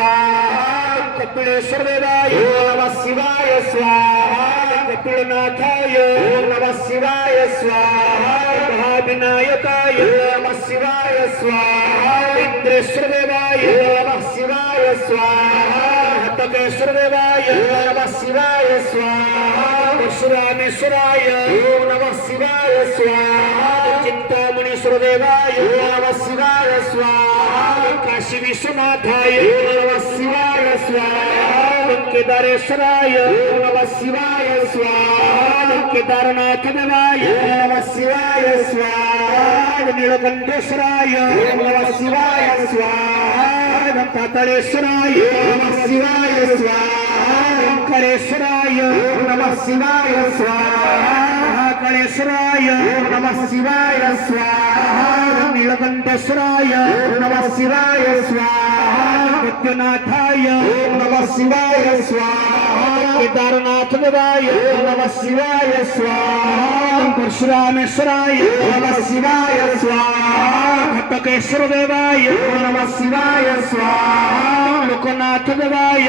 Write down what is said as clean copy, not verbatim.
कपिलेश्वर देवाय ओम नमः शिवाय स्वाहा। कपिलनाथाय ओम नमः शिवाय स्वाहा। महाविनायकाय ओम नमः शिवाय स्वाहा। इंद्रेश्वर देवाय ओम नमः शिवाय स्वाहा। हतकेश्वर देवाय ओम नमः शिवाय स्वाहा। परशुरामेश्वराय ओम नमः शिवाय स्वाहा। चिंतामणीश्वर देवाय ओम नमः शिवाय स्वाहा। काशी विश्वनाथाय ओम नमः शिवाय स्वाहा। केदारेश्वराय ओम नमः शिवाय स्वाहा। केदारनाथ देवाय ओम नमः शिवाय स्वाहा। नीलकंठेश्वराय ओम नमः शिवाय स्वाहा। पातालेश्वराय ओम नमः शिवाय स्वाहा। ओंकारेश्वराय ओम नमः शिवाय स्वाहा। महाकालेश्वराय ओम नमः शिवाय स्वाहा। नीलकंठेश्वराय ओम नमः शिवाय स्वाहा। विद्युनाथाय ओम नमः शिवाय स्वाहा। केदारनाथ देवाय ओम नमः शिवाय स्वाहा। परशुरामेश्वराय ओम नमः शिवाय स्वाहा। हतकेश्वर देवाय ओम नमः शिवाय स्वाहा। लोकनाथ देवाय